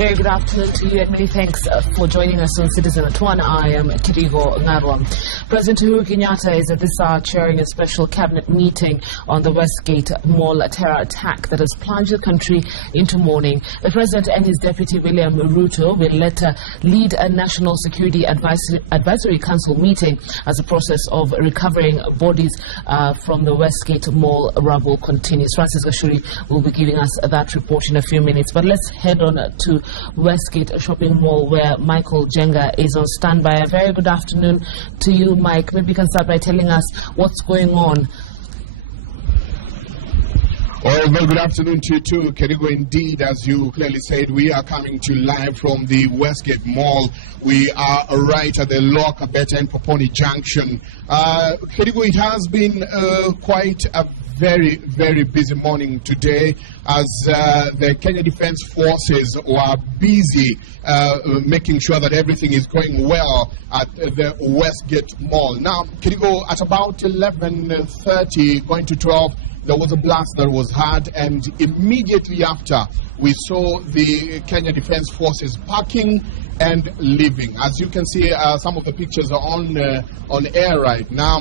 Very good afternoon to you and many thanks for joining us on Citizen at 1. I am Kirigo Ngarwa. President Uhuru Kenyatta is at this hour chairing a special cabinet meeting on the Westgate Mall terror attack that has plunged the country into mourning. The President and his Deputy William Ruto will later lead a National Security Advisory Council meeting as the process of recovering bodies from the Westgate Mall rubble continues. Francis Gashuri will be giving us that report in a few minutes. But let's head on to Westgate Shopping Mall, where Michael Jenga is on standby. A very good afternoon to you, Mike. Maybe you can start by telling us what's going on. Well, good afternoon to you too, Kerigo. Indeed, as you clearly said, we are coming to you live from the Westgate Mall. We are right at the Lower Kabete and Poponi Junction. Kerigo, it has been quite a very, very busy morning today as the Kenya Defence Forces were busy making sure that everything is going well at the Westgate Mall. Now, Kerigo, at about 11:30, going to 12, there was a blast that was heard, and immediately after, we saw the Kenya Defence Forces parking and leaving. As you can see, some of the pictures are on air right now.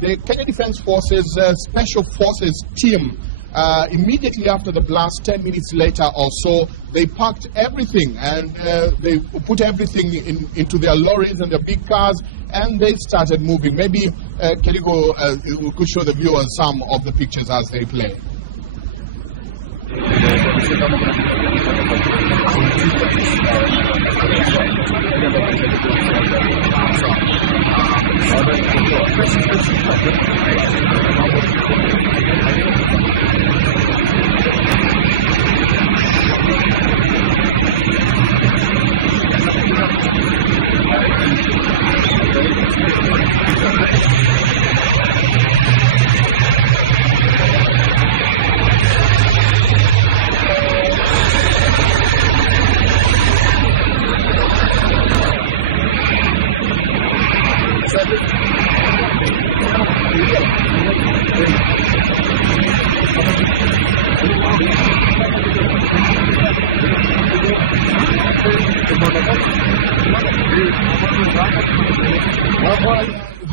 The Kenya Defence Forces Special Forces team, immediately after the blast, 10 minutes later or so, they parked everything and they put everything into their lorries and their big cars, and they started moving. Maybe Kerigo, we could show the viewers some of the pictures as they play.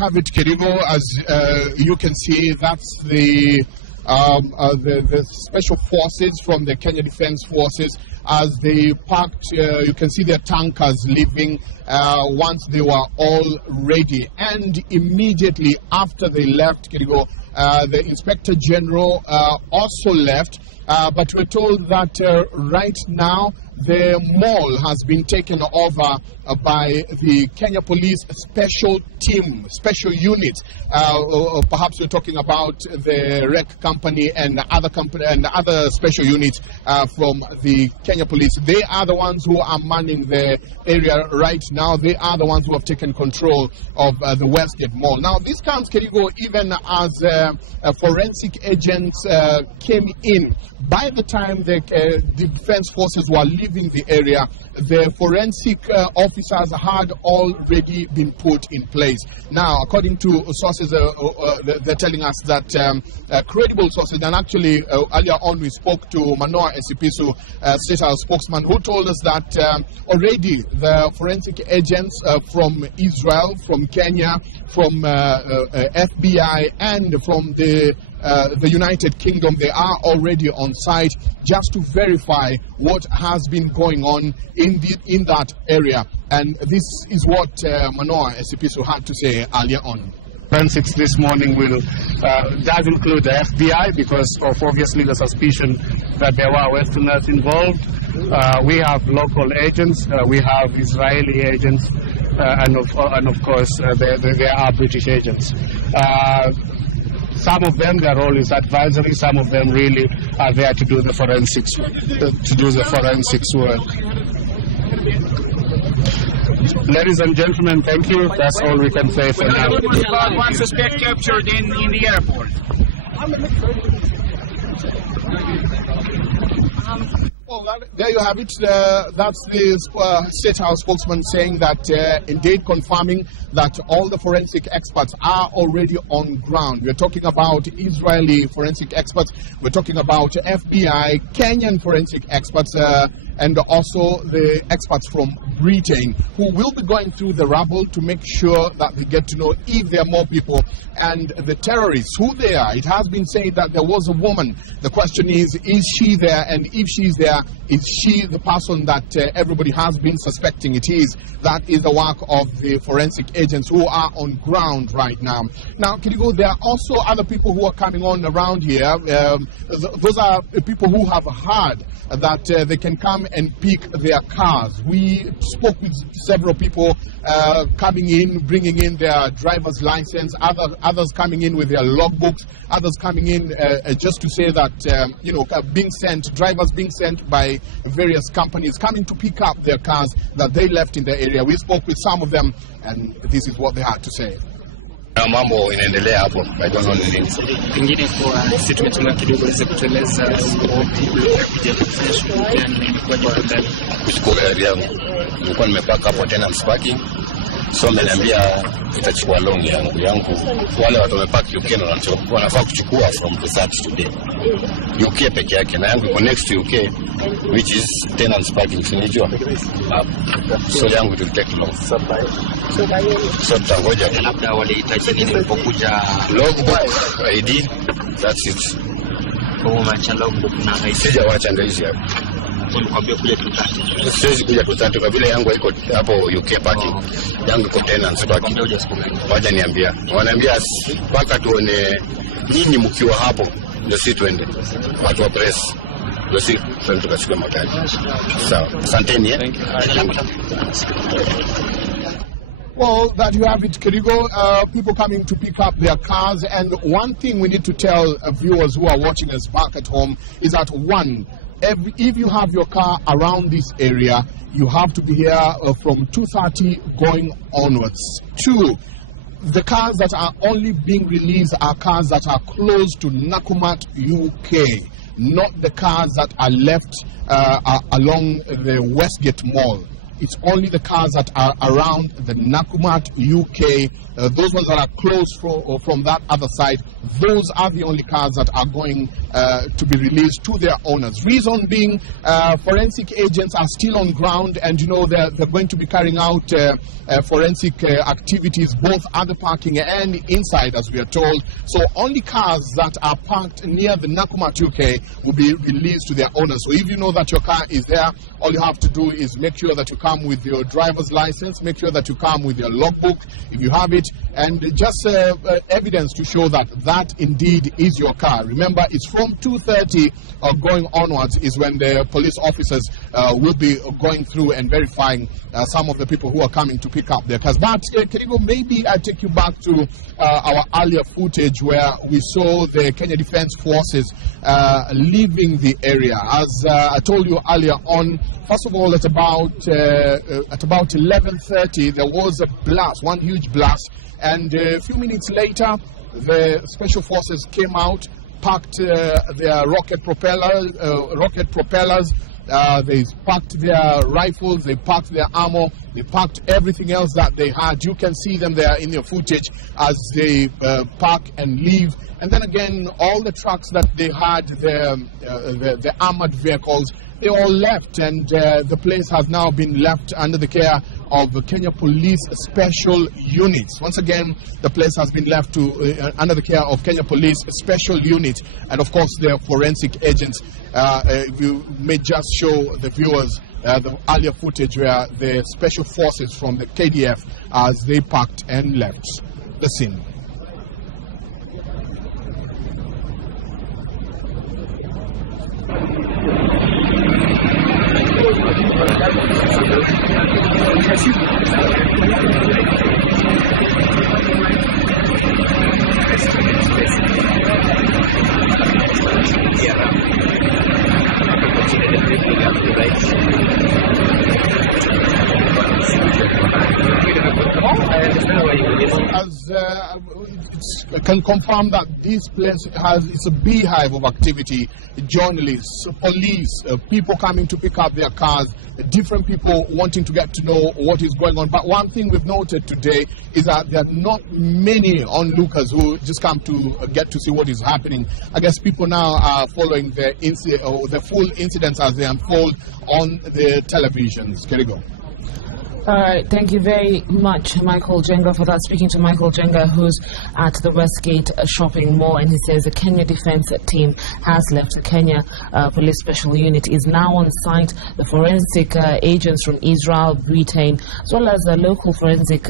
Have it, Kerigo, as you can see, that's the special forces from the Kenya Defence Forces. As they parked, you can see their tankers leaving once they were all ready. And immediately after they left, Kerigo, the Inspector General also left. But we're told that right now, the mall has been taken over by the Kenya Police Special Team, Special Unit. Perhaps we're talking about the REC company and other special units from the Kenya Police. They are the ones who are manning the area right now. They are the ones who have taken control of the Westgate Mall. Now, this comes, Kerigo, even as forensic agents came in. By the time the Defence Forces were leaving the area, the forensic officers had already been put in place. Now, according to sources, they're telling us that credible sources, and actually earlier on we spoke to Manoa Esipisu, State House spokesman, who told us that already the forensic agents from Israel, from Kenya, from FBI, and from the United Kingdom, they are already on site just to verify what has been going on in that area. And this is what Manoa Esipisu had to say earlier on. Forensics this morning will does include the FBI because of obviously the suspicion that there were Westerners involved. We have local agents, we have Israeli agents, and of course there are British agents. Some of them, their role is advisory. Some of them really are there to do the forensics work. Ladies and gentlemen, thank you. That's all we can say for now. One suspect captured in the airport. Well, there you have it. That's the State House spokesman saying that, indeed confirming that all the forensic experts are already on ground. We're talking about Israeli forensic experts. We're talking about FBI, Kenyan forensic experts, and also the experts from Britain who will be going through the rubble to make sure that we get to know if there are more people and the terrorists, who they are. It has been said that there was a woman. The question is she there? And if she's there, is she the person that everybody has been suspecting it is? That is the work of the forensic agents who are on ground right now. Now, Kirigo, there are also other people who are coming on around here. Those are people who have heard that they can come and pick their cars. We spoke with several people coming in, bringing in their driver's license, others coming in with their logbooks, others coming in just to say that, drivers being sent by various companies coming to pick up their cars that they left in the area. We spoke with some of them, and this is what they had to say. Mambo inaendelea hapo, I don't know the names. Pengine kwa sisi tumetumia kidogo za kuteleza kuchukua gari yangu. Nilikuwa nimepaka hapo tena msipaki. So ameniambia itachukua long yangu. Wale watu wamepaki UK na wanafaa kuchukua from research today. UK peke yake na yangu connect to UK, which is tenants parking, sinijua. So yangu will take long. So tutangoja labda walihitaji nini mlipokuja? Logbook, ID, that's it. Kwa maana logbook na ID. Sijawacha ndio hizi hapo. Kwambia kuja tutatu. Siwezi kuja tutatu kwa vile yangu iko hapo UK parking. Yangu iko tenants parking. Waja niambia. Wanaambia mpaka tuone nini mkiwa hapo ndio si tuende. Watu wa press. Ndio si tuende tukachukua magari. Sawa. Asanteni. Well, that you have it, Kirigo. People coming to pick up their cars. And one thing we need to tell viewers who are watching us back at home is that, one, if you have your car around this area, you have to be here from 2:30 going onwards. Two, the cars that are only being released are cars that are close to Nakumatt, UK, not the cars that are left along the Westgate Mall. It's only the cars that are around the Nakumatt, UK, those ones that are close from that other side. Those are the only cars that are going to be released to their owners. Reason being, forensic agents are still on ground, and they're going to be carrying out forensic activities both at the parking and inside, as we are told. So only cars that are parked near the Nakumatt, UK will be released to their owners. So if you know that your car is there, all you have to do is make sure that you come with your driver's license, make sure that you come with your logbook if you have it, and just evidence to show that that indeed is your car. Remember, it's from 2:30 going onwards is when the police officers will be going through and verifying some of the people who are coming to pick up their cars. But Kirigo, maybe I take you back to our earlier footage where we saw the Kenya Defence Forces leaving the area. As I told you earlier on, first of all, at about 11:30, there was a blast, one huge blast, and a few minutes later, the special forces came out, parked their rocket propellers. They parked their rifles, they parked their ammo, they parked everything else that they had. You can see them there in your footage as they park and leave. And then again, all the trucks that they had, the armored vehicles, they all left, and the place has now been left under the care of the Kenya Police Special Units. Once again, the place has been left under the care of Kenya Police Special Units, and of course their forensic agents. You may just show the viewers the earlier footage where the special forces from the KDF as they parked and left the scene. Can confirm that this place it's a beehive of activity. Journalists, police, people coming to pick up their cars, different people wanting to get to know what is going on. But one thing we've noted today is that there are not many onlookers who just come to get to see what is happening. I guess people now are following the full incidents as they unfold on the televisions. Can you go? All right, thank you very much, Michael Jenga, for that. Speaking to Michael Jenga, who's at the Westgate shopping mall, and he says the Kenya Defense Team has left. The Kenya Police Special Unit is now on site. The forensic agents from Israel, Britain, as well as the local forensic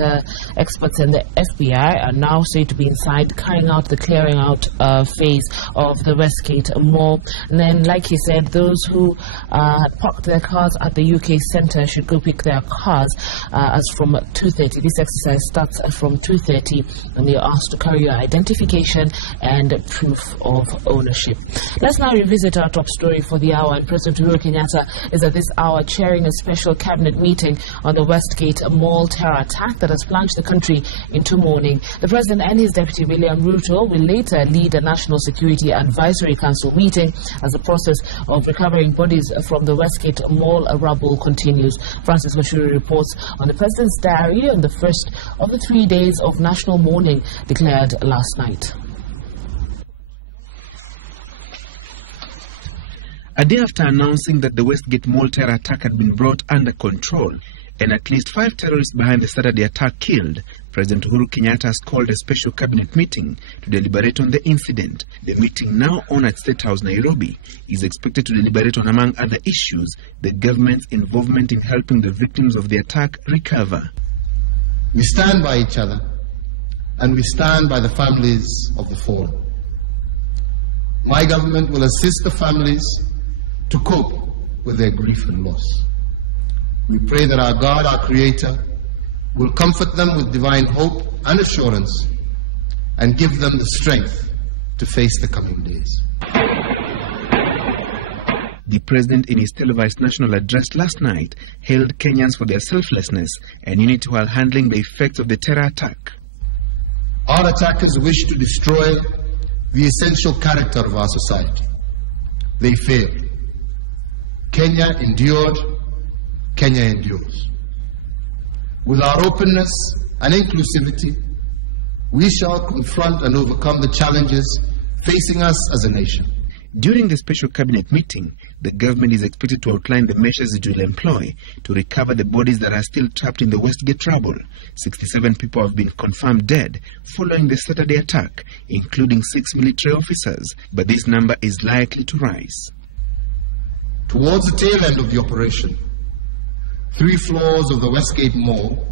experts and the FBI are now said to be inside carrying out the clearing out phase of the Westgate mall. And then, like he said, those who parked their cars at the UK Centre should go pick their cars as from 2:30. This exercise starts from 2:30, and they are asked to carry your identification and proof of ownership. Let's now revisit our top story for the hour. And President Uhuru Kenyatta is at this hour chairing a special cabinet meeting on the Westgate mall terror attack that has plunged the country into mourning. The President and his Deputy William Ruto will later lead a National Security Advisory Council meeting as the process of recovering bodies from the Westgate mall rubble continues. Francis Mashuri reports on the President's diary on the first of the 3 days of national mourning declared last night. A day after announcing that the Westgate mall terror attack had been brought under control and at least 5 terrorists behind the Saturday attack killed, President Uhuru Kenyatta has called a special cabinet meeting to deliberate on the incident. The meeting, now on at State House, Nairobi, is expected to deliberate on, among other issues, the government's involvement in helping the victims of the attack recover. We stand by each other, and we stand by the families of the fallen. My government will assist the families to cope with their grief and loss. We pray that our God, our Creator, will comfort them with divine hope and assurance and give them the strength to face the coming days. The President, in his televised national address last night, hailed Kenyans for their selflessness and unity while handling the effects of the terror attack. Our attackers wish to destroy the essential character of our society. They failed. Kenya endured. Kenya endures. With our openness and inclusivity, we shall confront and overcome the challenges facing us as a nation. During the special cabinet meeting, the government is expected to outline the measures it will employ to recover the bodies that are still trapped in the Westgate rubble. 67 people have been confirmed dead following the Saturday attack, including 6 military officers, but this number is likely to rise. Towards the tail end of the operation, 3 floors of the Westgate Mall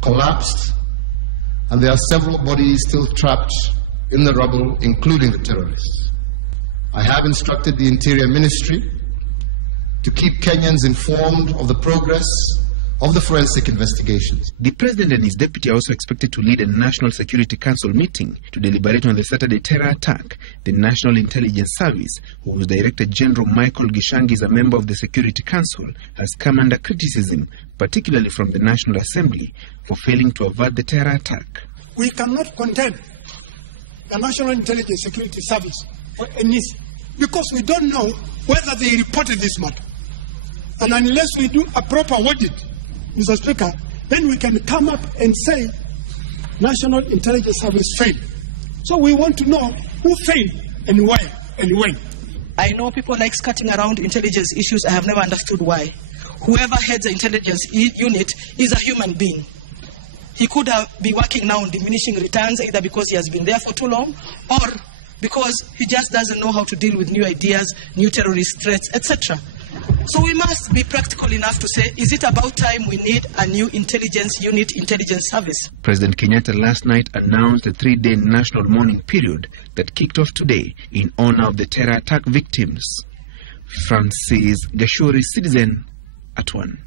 collapsed, and there are several bodies still trapped in the rubble, including the terrorists. I have instructed the Interior Ministry to keep Kenyans informed of the progress of the forensic investigations. The President and his deputy are also expected to lead a National Security Council meeting to deliberate on the Saturday terror attack. The National Intelligence Service, whose Director General Michael Gishangi is a member of the Security Council, has come under criticism, particularly from the National Assembly, for failing to avert the terror attack. We cannot condemn the National Intelligence Security Service for any, because we don't know whether they reported this matter. And unless we do a proper audit, Mr. Speaker, then we can come up and say National Intelligence Service failed. So we want to know who failed and why and when. I know people like skirting around intelligence issues. I have never understood why. Whoever heads the intelligence unit is a human being. He could be working now on diminishing returns, either because he has been there for too long or because he just doesn't know how to deal with new ideas, new terrorist threats, etc. So we must be practical enough to say, is it about time we need a new intelligence unit, intelligence service? President Kenyatta last night announced a 3-day national mourning period that kicked off today in honor of the terror attack victims. Francis Gashuri, Citizen at 1.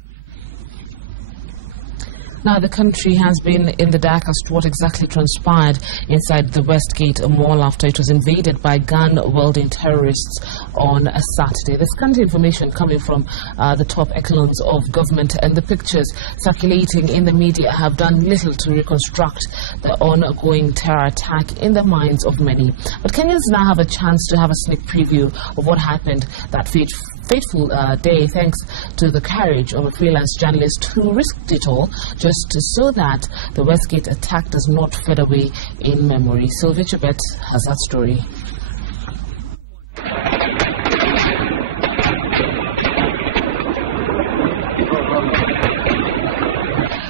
Now, the country has been in the dark as to what exactly transpired inside the Westgate Mall after it was invaded by gun-wielding terrorists on a Saturday. There's current information coming from the top echelons of government, and the pictures circulating in the media have done little to reconstruct the ongoing terror attack in the minds of many. But Kenyans now have a chance to have a sneak preview of what happened that fateful day, thanks to the courage of a freelance journalist who risked it all just so that the Westgate attack does not fade away in memory. Sylvia Chebet has that story.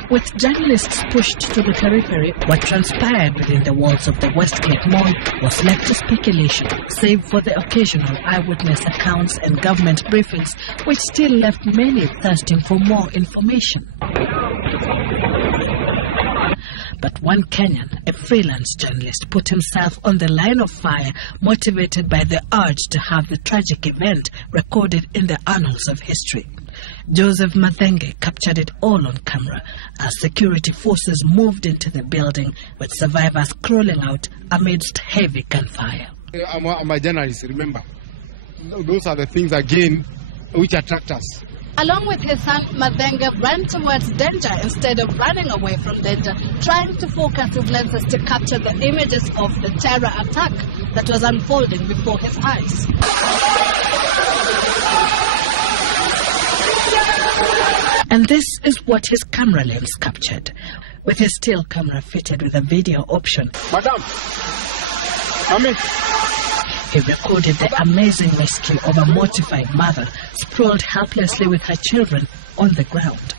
With journalists pushed to the periphery, what transpired within the walls of the Westgate Mall was left to speculation, save for the occasional eyewitness accounts and government briefings, which still left many thirsting for more information. But one Kenyan, a freelance journalist, put himself on the line of fire, motivated by the urge to have the tragic event recorded in the annals of history. Joseph Mathenge captured it all on camera as security forces moved into the building, with survivors crawling out amidst heavy gunfire. I'm a journalist, remember. Those are the things, again, which attract us. Along with his son, Mathenge ran towards danger instead of running away from danger, trying to focus his lenses to capture the images of the terror attack that was unfolding before his eyes. And this is what his camera lens captured, with his still camera fitted with a video option. Madam, he recorded the amazing rescue of a mortified mother sprawled helplessly with her children on the ground.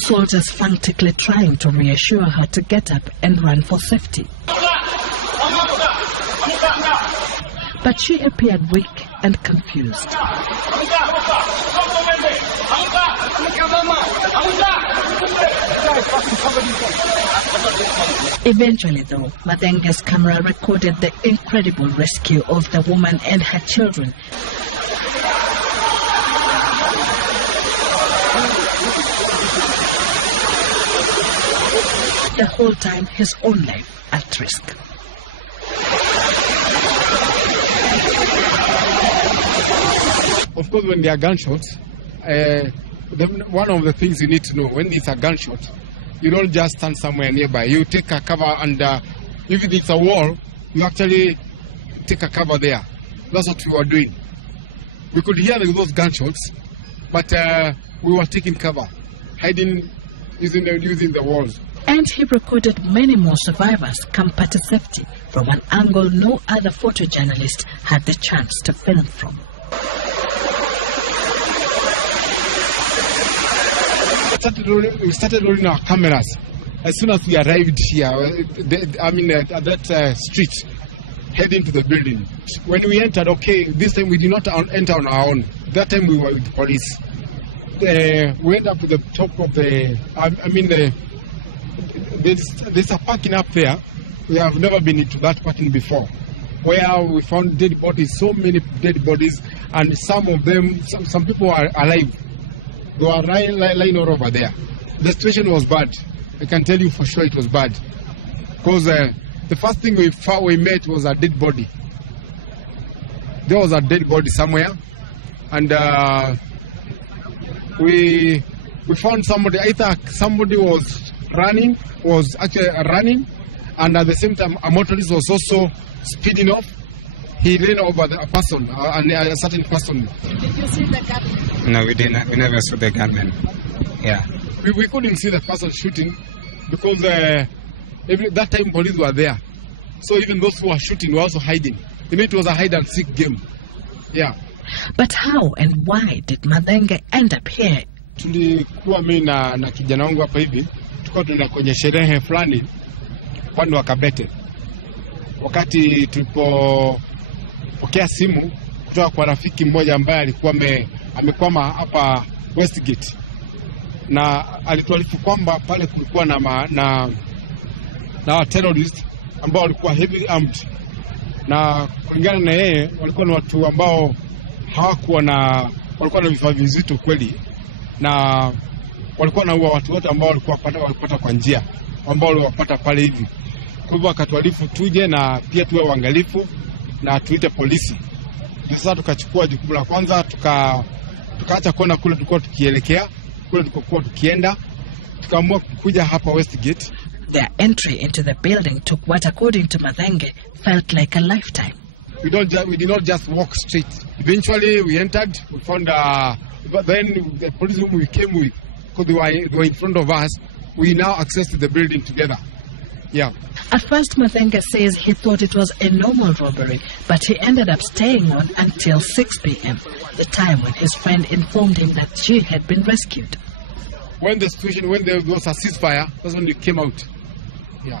Soldiers frantically trying to reassure her to get up and run for safety. But she appeared weak and confused. Eventually, though, Mathenge's camera recorded the incredible rescue of the woman and her children. The whole time, his own life at risk. Of course, when there are gunshots, one of the things you need to know, when it's a gunshot, you don't just stand somewhere nearby. You take a cover, and if it's a wall, you actually take a cover there. That's what we were doing. We could hear those gunshots, but we were taking cover, hiding using the walls. And he recorded many more survivors come to safety from an angle no other photojournalist had the chance to film from. We started rolling our cameras as soon as we arrived here. At that street, heading to the building. When we entered, okay, this time we did not enter on our own. That time we were with the police. We went up to the top of there's a parking up there. We have never been into that parking before, where we found dead bodies, so many dead bodies, and some of them, some people are alive. They were lying all over there. The situation was bad. I can tell you for sure it was bad. Because the first thing we met was a dead body. There was a dead body somewhere, and we found somebody. Either somebody was actually running, and at the same time a motorist was also speeding off. He ran over a person, a certain person. Did you see the gunman? No, we didn't. We never saw the gunman. Yeah. We couldn't see the person shooting because that time police were there. So even those who were shooting were also hiding. It was a hide and seek game. Yeah. But how and why did Mathenge end up here? Tulikuwa mimi na kijana wangu hapa hivi, tulikuwa tunaenda kwenye sherehe fulani upande wa Kabete. Wakati tulipopokea simu kutoka kwa rafiki mmoja ambaye alikuwa amekwama hapa Westgate, na alituarifu kwamba pale kulikuwa na terrorist ambao walikuwa heavy armed, na kulingana na yeye walikuwa ni watu ambao walikuwa na vifaa vizito kweli, na walikuwa na watu wote ambao walipata kwa njia ambao waliwapata pale hivi. Kwa hivyo akatuarifu tuje na pia tuwe uangalifu na tuite polisi. Sasa tukachukua jukumu la kwanza, tukaacha kuona kule tulikuwa tukielekea, kule tulikuwa tukienda, tukaamua kuja hapa Westgate. Their entry into the building took what, according to Mathenge, felt like a lifetime. We did not just walk straight. Eventually we entered, we found, but then the police whom we came with, because they were in front of us, we now accessed the building together. Yeah. At first, Mathenge says he thought it was a normal robbery, but he ended up staying on until 6 p.m., the time when his friend informed him that she had been rescued. When there was a ceasefire, that's when they came out. Yeah.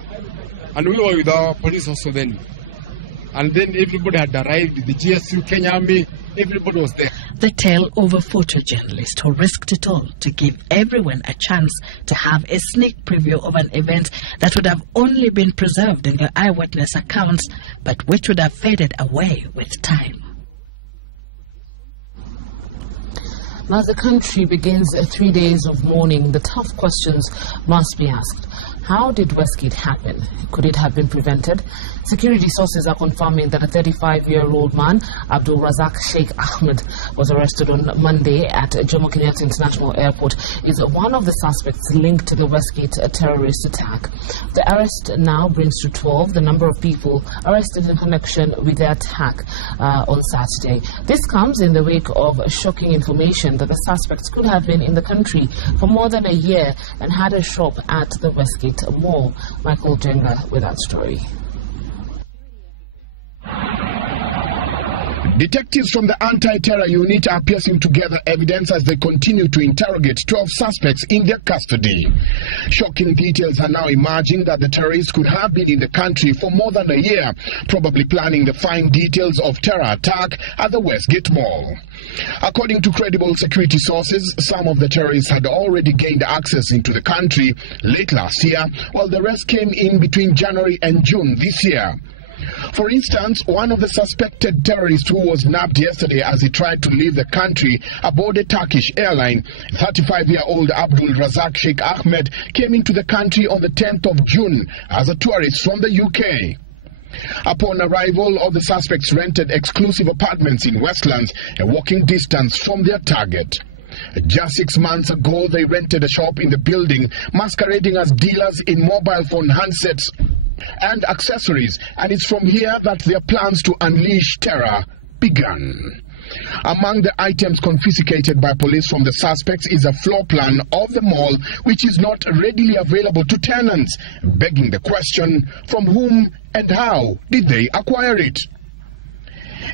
And we were with our police also then. And then everybody had arrived, the GSU, Kenya Army, everybody was there. The tale-over photojournalist who risked it all to give everyone a chance to have a sneak preview of an event that would have only been preserved in the eyewitness accounts, but which would have faded away with time. Now the country begins 3 days of mourning. The tough questions must be asked. How did Westgate happen? Could it have been prevented? Security sources are confirming that a 35-year-old man, Abdul Razak Sheikh Ahmed, was arrested on Monday at Jomo Kenyatta International Airport, is one of the suspects linked to the Westgate terrorist attack. The arrest now brings to 12 the number of people arrested in connection with the attack on Saturday. This comes in the wake of shocking information that the suspects could have been in the country for more than a year and had a shop at the Westgate Mall. Michael Jenga with that story. Detectives from the anti-terror unit are piecing together evidence as they continue to interrogate 12 suspects in their custody. Shocking details are now emerging that the terrorists could have been in the country for more than a year, probably planning the fine details of terror attack at the Westgate Mall. According to credible security sources, some of the terrorists had already gained access into the country late last year, while the rest came in between January and June this year. For instance, one of the suspected terrorists who was nabbed yesterday as he tried to leave the country aboard a Turkish airline, 35-year-old Abdul Razak Sheikh Ahmed, came into the country on the 10th of June as a tourist from the UK. Upon arrival, all the suspects rented exclusive apartments in Westlands, a walking distance from their target. Just 6 months ago, they rented a shop in the building, masquerading as dealers in mobile phone handsets and accessories, and it's from here that their plans to unleash terror began. Among the items confiscated by police from the suspects is a floor plan of the mall, which is not readily available to tenants, begging the question, from whom and how did they acquire it?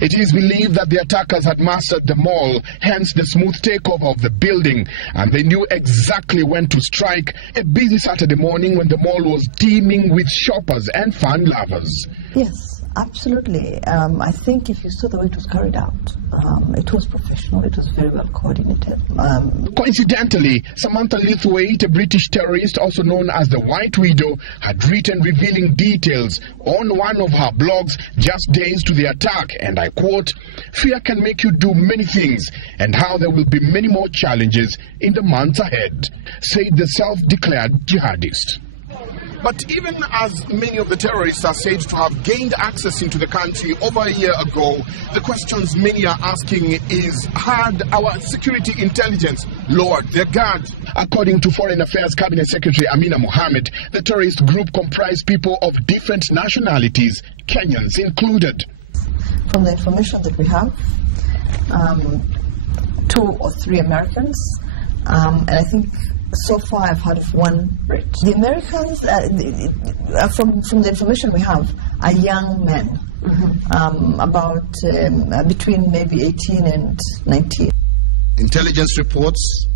It is believed that the attackers had mastered the mall, hence the smooth takeover of the building, and they knew exactly when to strike a busy Saturday morning when the mall was teeming with shoppers and fun lovers. Yes, absolutely. I think if you saw the way it was carried out, it was professional, it was very well coordinated. Coincidentally, Samantha Lithwaite, a British terrorist also known as the White Widow, had written revealing details on one of her blogs just days to the attack, and I quote, "Fear can make you do many things, and how there will be many more challenges in the months ahead," said the self-declared jihadist. But even as many of the terrorists are said to have gained access into the country over a year ago, the questions many are asking is, had our security intelligence lowered their guard? According to Foreign Affairs Cabinet Secretary Amina Mohammed, the terrorist group comprised people of different nationalities, Kenyans included. From the information that we have, 2 or 3 Americans, and I think so far I've heard of 1 Brit. The Americans, from the information we have, are young men, about between maybe 18 and 19. Intelligence reports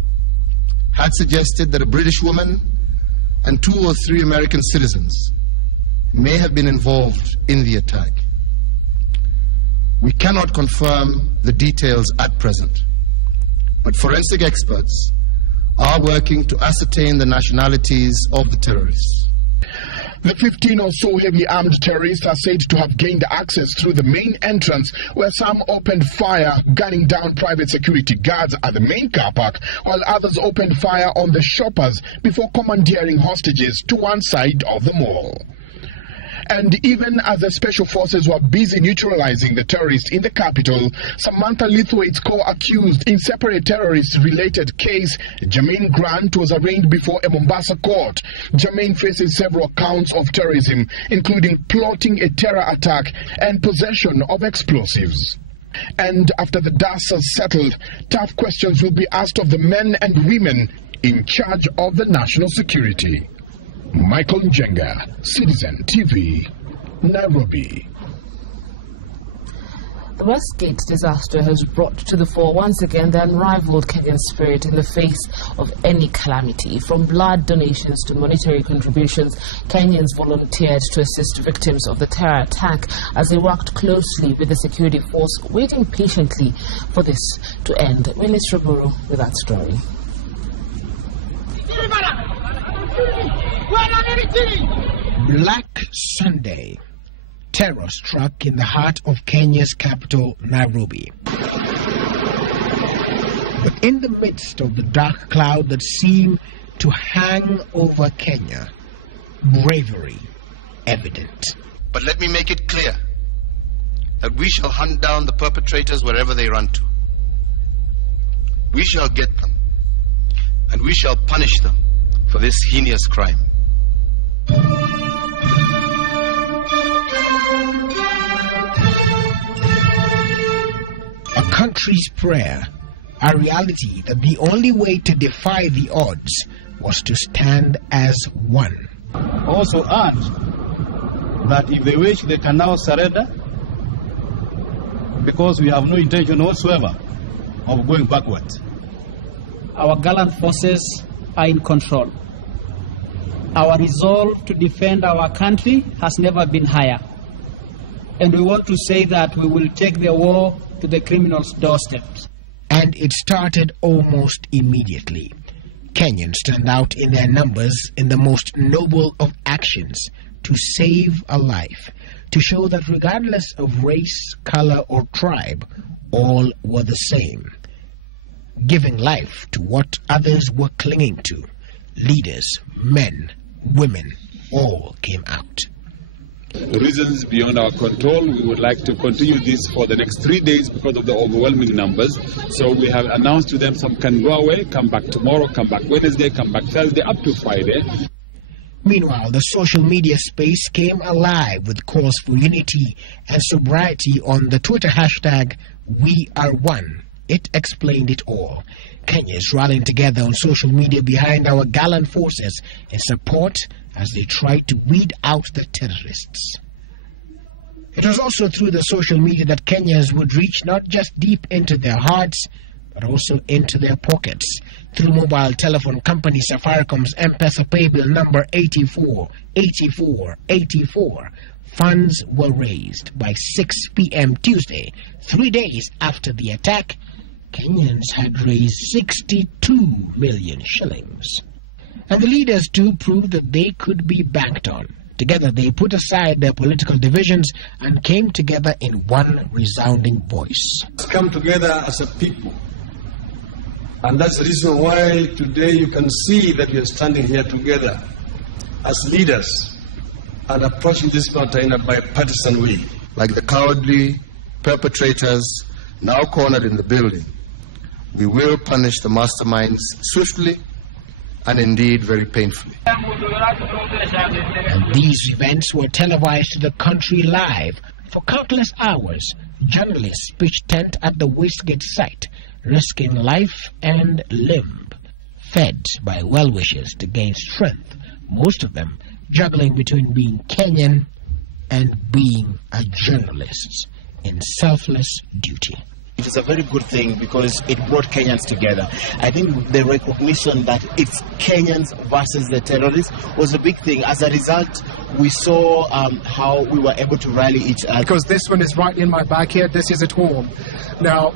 had suggested that a British woman and 2 or 3 American citizens may have been involved in the attack. We cannot confirm the details at present, but forensic experts are working to ascertain the nationalities of the terrorists. The 15 or so heavily armed terrorists are said to have gained access through the main entrance, where some opened fire, gunning down private security guards at the main car park, while others opened fire on the shoppers before commandeering hostages to one side of the mall. And even as the special forces were busy neutralizing the terrorists in the capital, Samantha Lithuate's co-accused in separate terrorist-related case, Jermaine Grant, was arraigned before a Mombasa court. Jermaine faces several counts of terrorism, including plotting a terror attack and possession of explosives. And after the dust has settled, tough questions will be asked of the men and women in charge of the national security. Michael Njenga, Citizen TV, Nairobi. The Westgate disaster has brought to the fore once again the unrivaled Kenyan spirit in the face of any calamity. From blood donations to monetary contributions, Kenyans volunteered to assist victims of the terror attack as they worked closely with the security force, waiting patiently for this to end. Willis Raburu with that story. Black Sunday. Terror struck in the heart of Kenya's capital, Nairobi. But in the midst of the dark cloud that seemed to hang over Kenya, bravery evident. But let me make it clear that we shall hunt down the perpetrators wherever they run to. We shall get them, and we shall punish them for this heinous crime. A country's prayer, a reality that the only way to defy the odds was to stand as one. Also urge that if they wish, they can now surrender, because we have no intention whatsoever of going backwards. Our gallant forces are in control. Our resolve to defend our country has never been higher. And we want to say that we will take the war to the criminals' doorsteps. And it started almost immediately. Kenyans turned out in their numbers in the most noble of actions to save a life, to show that regardless of race, color, or tribe, all were the same. Giving life to what others were clinging to. Leaders, men, women, all came out. The reasons beyond our control, we would like to continue this for the next 3 days because of the overwhelming numbers. So we have announced to them some can go away, come back tomorrow, come back Wednesday, come back Thursday, up to Friday. Meanwhile, the social media space came alive with calls for unity and sobriety on the Twitter hashtag #WeAreOne. It explained it all. Kenyans rallying together on social media behind our gallant forces in support as they tried to weed out the terrorists. It was also through the social media that Kenyans would reach not just deep into their hearts, but also into their pockets. Through mobile telephone company Safaricom's M-Pesa paybill number 848484, funds were raised by 6 p.m. Tuesday, 3 days after the attack. Kenyans had raised 62 million shillings. And the leaders too proved that they could be banked on. Together they put aside their political divisions and came together in one resounding voice. Let's come together as a people. And that's the reason why today you can see that we are standing here together as leaders and approaching this matter in a bipartisan way. Like the cowardly perpetrators now cornered in the building, we will punish the masterminds swiftly and indeed very painfully. And these events were televised to the country live. For countless hours, journalists pitched tent at the Westgate site, risking life and limb, fed by well-wishers to gain strength, most of them juggling between being Kenyan and being a journalist in selfless duty. It is a very good thing because it brought Kenyans together. I think the recognition that it's Kenyans versus the terrorists was a big thing. As a result, we saw how we were able to rally each other. Because this one is right in my backyard, this is at home. Now,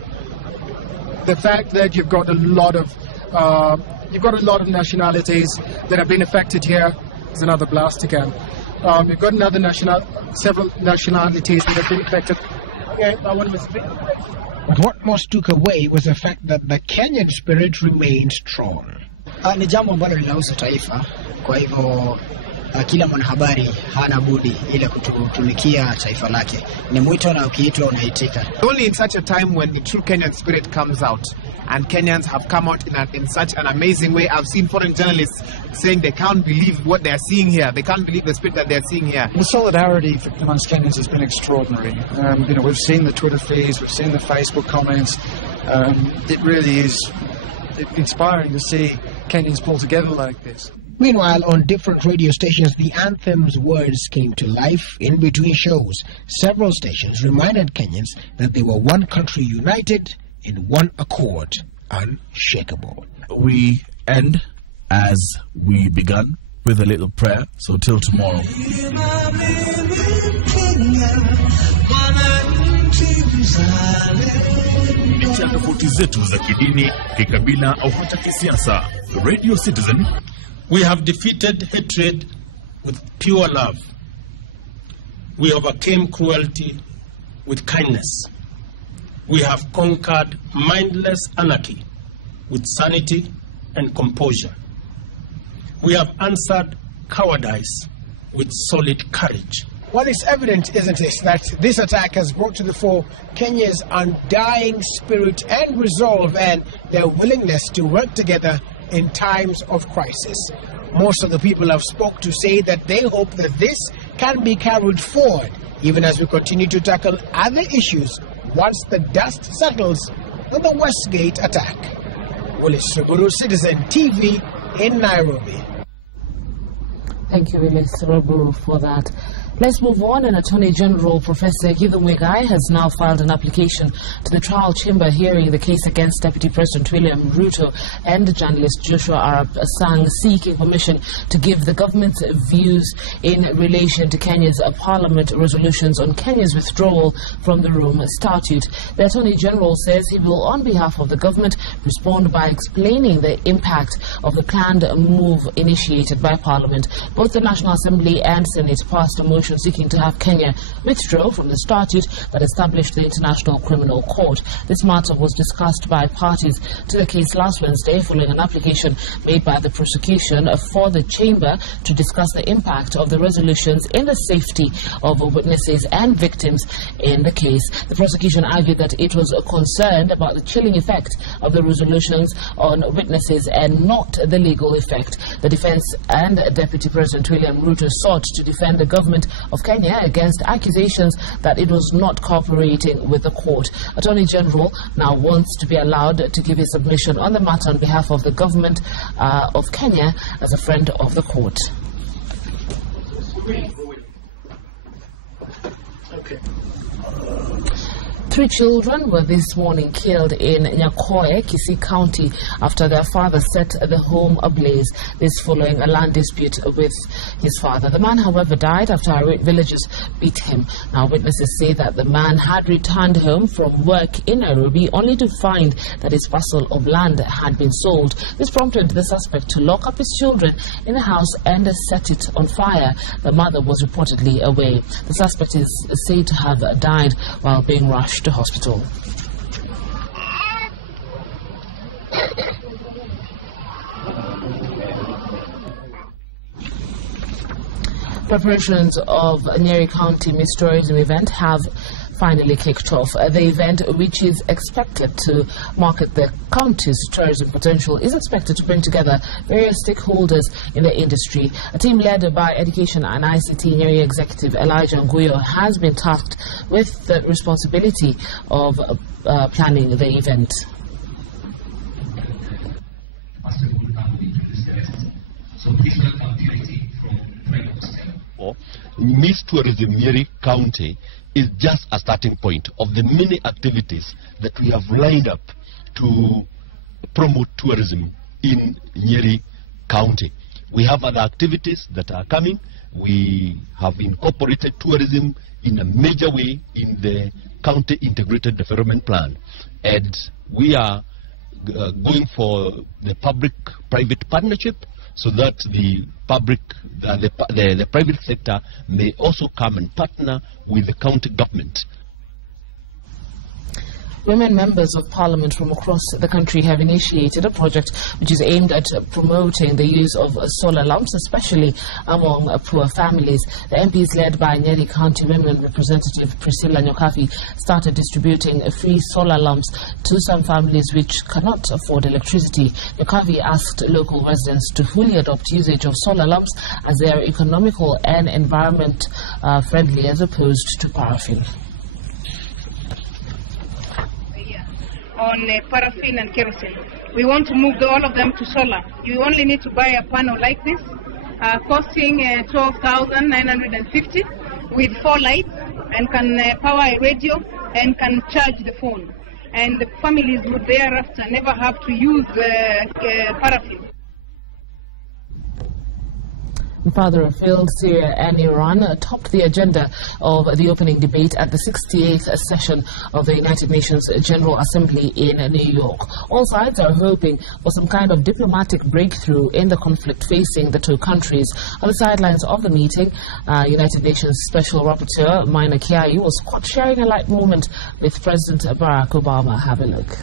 the fact that you've got a lot of nationalities that have been affected here is another blast again. We've got several nationalities that have been affected. Okay, But what most took away was the fact that the Kenyan spirit remained strong. Ni jambo ambalo linahusu taifa, kwa hivyo kila mwanahabari hana budi ile kutumikia taifa lake. Ni mwito na ukiitwa unaitika. Only in such a time when the true Kenyan spirit comes out, and Kenyans have come out in such an amazing way. I've seen foreign journalists saying they can't believe what they're seeing here. They can't believe the spirit that they're seeing here. The solidarity amongst Kenyans has been extraordinary. We've seen the Twitter feeds, we've seen the Facebook comments. It really is inspiring to see Kenyans pull together like this. Meanwhile, on different radio stations, the anthem's words came to life in between shows. Several stations reminded Kenyans that they were one country united in one accord, unshakable. We end as we began, with a little prayer. So till tomorrow. Tofauti zetu za kidini, kikabila au hata kisiasa. Radio Citizen. We have defeated hatred with pure love. We overcame cruelty with kindness. We have conquered mindless anarchy with sanity and composure. We have answered cowardice with solid courage. What is evident, isn't it, that this attack has brought to the fore Kenya's undying spirit and resolve and their willingness to work together in times of crisis. Most of the people have spoke to say that they hope that this can be carried forward, even as we continue to tackle other issues once the dust settles with the Westgate attack. Willis Suguru, Citizen TV in Nairobi. Thank you, Willis Suguru, for that. Let's move on. And Attorney General Professor Githu Muigai has now filed an application to the trial chamber hearing the case against Deputy President William Ruto and journalist Joshua Arap Sang, seeking permission to give the government's views in relation to Kenya's Parliament resolutions on Kenya's withdrawal from the Rome Statute. The Attorney General says he will, on behalf of the government, respond by explaining the impact of the planned move initiated by Parliament. Both the National Assembly and Senate passed a motion seeking to have Kenya withdraw from the statute that established the International Criminal Court. This matter was discussed by parties to the case last Wednesday following an application made by the prosecution for the chamber to discuss the impact of the resolutions in the safety of witnesses and victims in the case. The prosecution argued that it was concerned about the chilling effect of the resolutions on witnesses and not the legal effect. The defense and Deputy President William Ruto sought to defend the government of Kenya against accusations that it was not cooperating with the court. Attorney General now wants to be allowed to give his submission on the matter on behalf of the government of Kenya as a friend of the court. Three children were this morning killed in Nyakoe, Kisii County, after their father set the home ablaze. This following a land dispute with his father. The man, however, died after villagers beat him. Now, witnesses say that the man had returned home from work in Nairobi only to find that his parcel of land had been sold. This prompted the suspect to lock up his children in the house and set it on fire. The mother was reportedly away. The suspect is said to have died while being rushed to hospital. Preparations of Nyeri County Miss Tourism event have finally kicked off. The event, which is expected to market the county's tourism potential, is expected to bring together various stakeholders in the industry. A team led by Education and ICT Nyeri Executive Elijah Nguyo has been tasked with the responsibility of planning the event. Miss Tourism Nyeri County is just a starting point of the many activities that we have lined up to promote tourism in Nyeri County. We have other activities that are coming. We have incorporated tourism in a major way in the County Integrated Development Plan. And we are going for the public-private partnership so that the public, the private sector may also come and partner with the county government. Women members of parliament from across the country have initiated a project which is aimed at promoting the use of solar lamps, especially among poor families. The MPs, led by Nyeri County Women Representative Priscilla Nyokafi, started distributing free solar lamps to some families which cannot afford electricity. Nyokafi asked local residents to fully adopt usage of solar lamps as they are economical and environment friendly as opposed to paraffin. On paraffin and kerosene. We want to move all of them to solar. You only need to buy a panel like this, costing 12,950 with 4 lights, and can power a radio and can charge the phone. And the families would thereafter never have to use paraffin. Further afield, Syria and Iran topped the agenda of the opening debate at the 68th session of the United Nations General Assembly in New York. All sides are hoping for some kind of diplomatic breakthrough in the conflict facing the two countries. On the sidelines of the meeting, United Nations Special Rapporteur Maina Kiai was caught sharing a light moment with President Barack Obama. Have a look.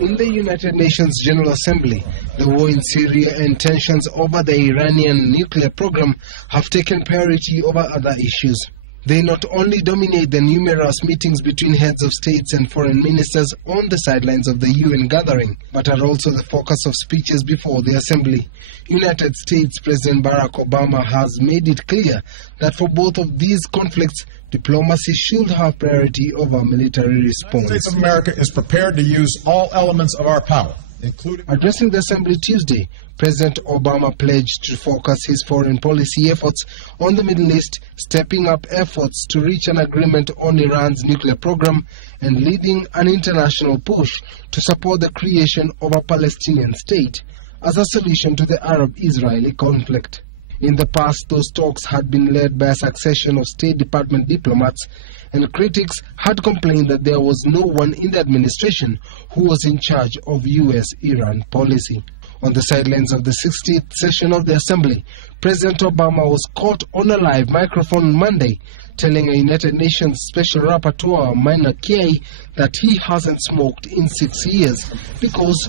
In the United Nations General Assembly, the war in Syria and tensions over the Iranian nuclear program have taken priority over other issues. They not only dominate the numerous meetings between heads of states and foreign ministers on the sidelines of the UN gathering, but are also the focus of speeches before the Assembly. United States President Barack Obama has made it clear that for both of these conflicts, diplomacy should have priority over military response. The United States of America is prepared to use all elements of our power, including... Addressing the Assembly Tuesday, President Obama pledged to focus his foreign policy efforts on the Middle East, stepping up efforts to reach an agreement on Iran's nuclear program and leading an international push to support the creation of a Palestinian state as a solution to the Arab-Israeli conflict. In the past, those talks had been led by a succession of State Department diplomats, and critics had complained that there was no one in the administration who was in charge of U.S.-Iran policy. On the sidelines of the 60th session of the Assembly, President Obama was caught on a live microphone on Monday, telling a United Nations Special Rapporteur, Maina Kiai, that he hasn't smoked in 6 years because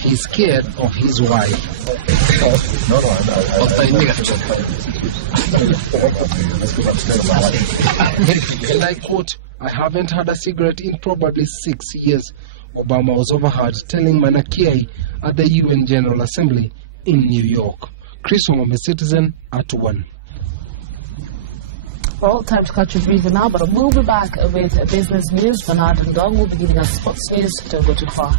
he's scared of his wife. And I quote, "I haven't had a cigarette in probably 6 years." Obama was overheard telling Maina Kiai at the UN General Assembly in New York. Chris Omome, Citizen, at 1. Well, time to cut your breather now, but we'll be back with business news. Bernard and Dong will be giving us sports news. Don't go too far.